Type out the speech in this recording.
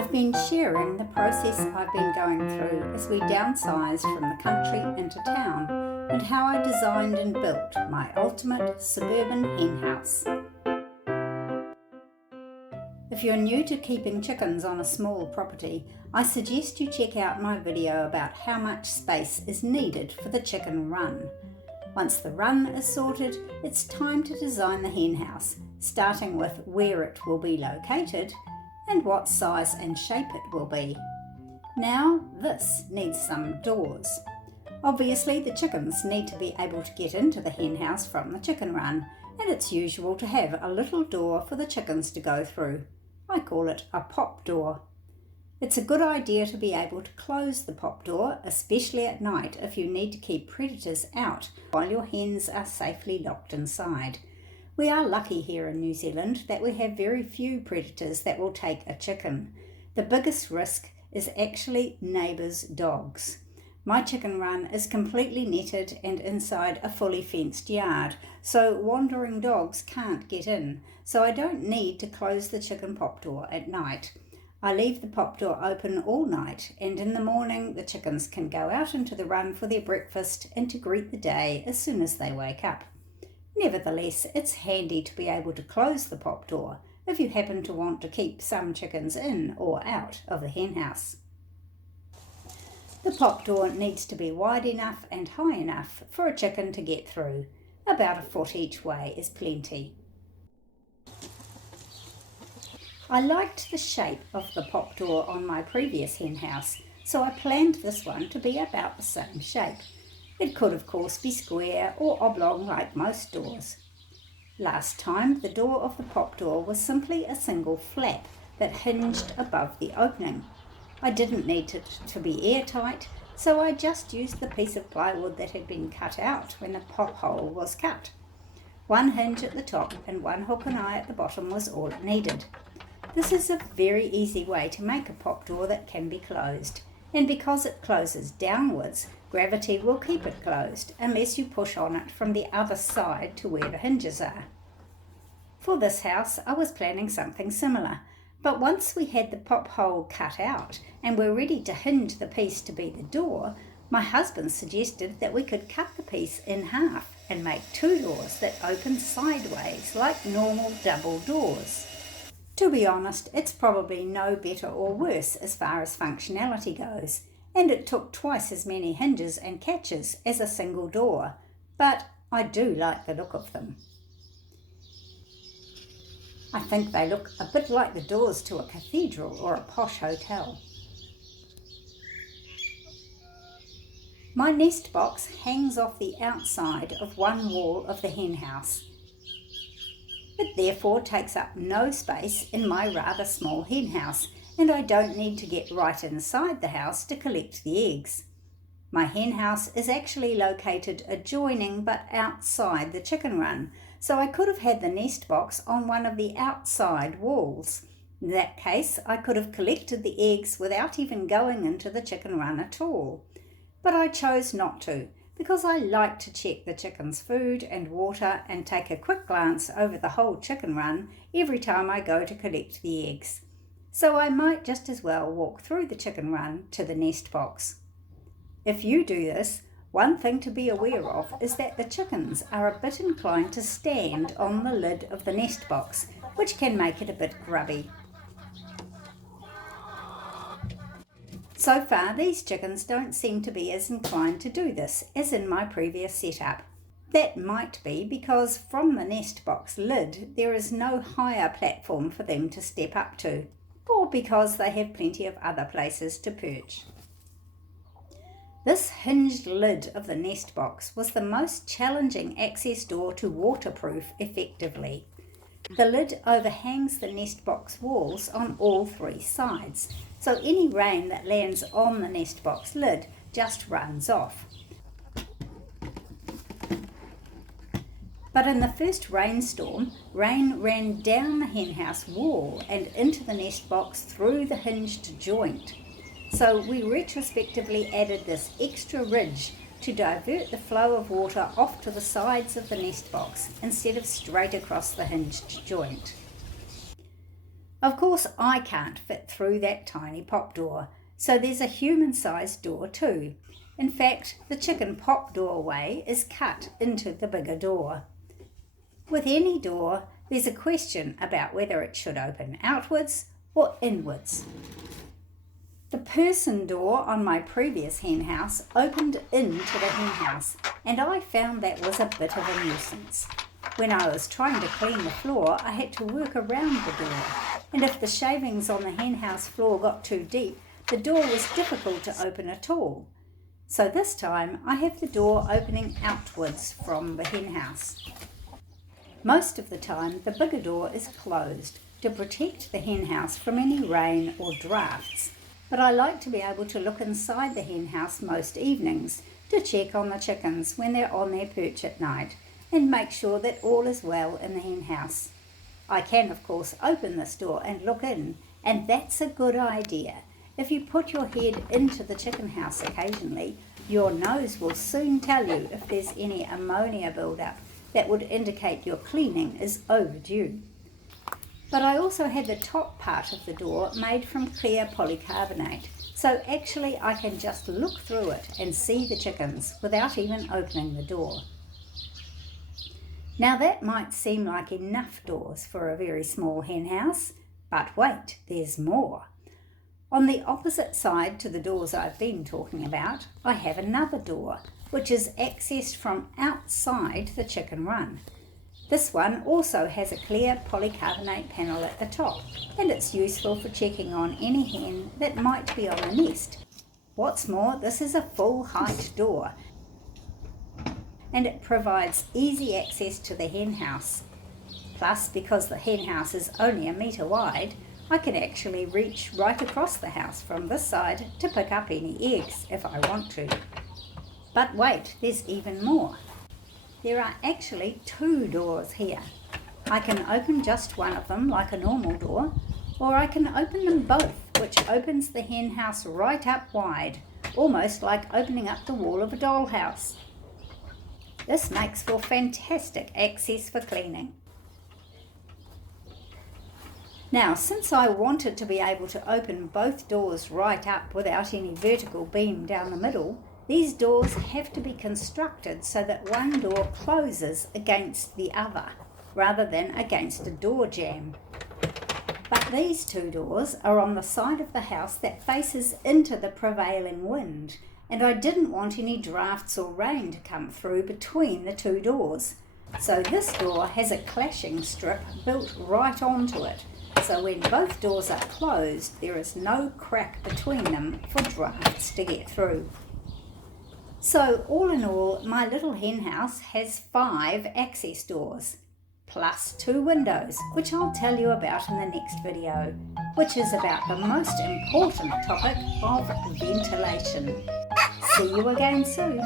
I've been sharing the process I've been going through as we downsized from the country into town and how I designed and built my ultimate suburban hen house. If you're new to keeping chickens on a small property, I suggest you check out my video about how much space is needed for the chicken run. Once the run is sorted, it's time to design the hen house, starting with where it will be located and what size and shape it will be. Now this needs some doors. Obviously the chickens need to be able to get into the hen house from the chicken run, and it's usual to have a little door for the chickens to go through. I call it a pop door. It's a good idea to be able to close the pop door, especially at night if you need to keep predators out while your hens are safely locked inside. We are lucky here in New Zealand that we have very few predators that will take a chicken. The biggest risk is actually neighbours' dogs. My chicken run is completely netted and inside a fully fenced yard, so wandering dogs can't get in, so I don't need to close the chicken pop door at night. I leave the pop door open all night, and in the morning the chickens can go out into the run for their breakfast and to greet the day as soon as they wake up. Nevertheless, it's handy to be able to close the pop door if you happen to want to keep some chickens in or out of the hen house. The pop door needs to be wide enough and high enough for a chicken to get through. About a foot each way is plenty. I liked the shape of the pop door on my previous hen house, so I planned this one to be about the same shape. It could of course be square or oblong like most doors. Last time the door of the pop door was simply a single flap that hinged above the opening. I didn't need it to be airtight, so I just used the piece of plywood that had been cut out when the pop hole was cut. One hinge at the top and one hook and eye at the bottom was all it needed. This is a very easy way to make a pop door that can be closed, and because it closes downwards, gravity will keep it closed unless you push on it from the other side to where the hinges are. For this house I was planning something similar, but once we had the pop hole cut out and were ready to hinge the piece to be the door, my husband suggested that we could cut the piece in half and make two doors that open sideways like normal double doors. To be honest, it's probably no better or worse as far as functionality goes, and it took twice as many hinges and catches as a single door, but I do like the look of them. I think they look a bit like the doors to a cathedral or a posh hotel. My nest box hangs off the outside of one wall of the hen house. It therefore takes up no space in my rather small hen house, and I don't need to get right inside the house to collect the eggs. My hen house is actually located adjoining but outside the chicken run, so I could have had the nest box on one of the outside walls. In that case, I could have collected the eggs without even going into the chicken run at all. But I chose not to, because I like to check the chickens' food and water and take a quick glance over the whole chicken run every time I go to collect the eggs. So I might just as well walk through the chicken run to the nest box. If you do this, one thing to be aware of is that the chickens are a bit inclined to stand on the lid of the nest box, which can make it a bit grubby. So far, these chickens don't seem to be as inclined to do this as in my previous setup. That might be because from the nest box lid there is no higher platform for them to step up to, or because they have plenty of other places to perch. This hinged lid of the nest box was the most challenging access door to waterproof effectively. The lid overhangs the nest box walls on all three sides, so any rain that lands on the nest box lid just runs off. But in the first rainstorm, rain ran down the hen house wall and into the nest box through the hinged joint. So we retrospectively added this extra ridge to divert the flow of water off to the sides of the nest box instead of straight across the hinged joint. Of course, I can't fit through that tiny pop door, so there's a human-sized door too. In fact, the chicken pop doorway is cut into the bigger door. With any door, there's a question about whether it should open outwards or inwards. The person door on my previous hen house opened into the hen house, and I found that was a bit of a nuisance. When I was trying to clean the floor, I had to work around the door, and if the shavings on the hen house floor got too deep, the door was difficult to open at all. So this time I have the door opening outwards from the hen house. Most of the time the bigger door is closed to protect the hen house from any rain or drafts, but I like to be able to look inside the hen house most evenings to check on the chickens when they're on their perch at night and make sure that all is well in the hen house. I can, of course, open this door and look in, and that's a good idea. If you put your head into the chicken house occasionally, your nose will soon tell you if there's any ammonia buildup that would indicate your cleaning is overdue. But I also had the top part of the door made from clear polycarbonate, so actually I can just look through it and see the chickens without even opening the door. Now that might seem like enough doors for a very small hen house, but wait, there's more. On the opposite side to the doors I've been talking about, I have another door, which is accessed from outside the chicken run. This one also has a clear polycarbonate panel at the top, and it's useful for checking on any hen that might be on the nest. What's more, this is a full height door, and it provides easy access to the hen house. Plus, because the hen house is only 1 metre wide, I can actually reach right across the house from this side to pick up any eggs if I want to. But wait, there's even more. There are actually 2 doors here. I can open just one of them like a normal door, or I can open them both, which opens the hen house right up wide, almost like opening up the wall of a dollhouse. This makes for fantastic access for cleaning. Now, since I wanted to be able to open both doors right up without any vertical beam down the middle, these doors have to be constructed so that one door closes against the other, rather than against a door jamb. But these 2 doors are on the side of the house that faces into the prevailing wind, and I didn't want any drafts or rain to come through between the 2 doors. So this door has a clashing strip built right onto it, so when both doors are closed, there is no crack between them for drafts to get through. So all in all, my little hen house has 5 access doors, plus 2 windows, which I'll tell you about in the next video, which is about the most important topic of ventilation. See you again soon.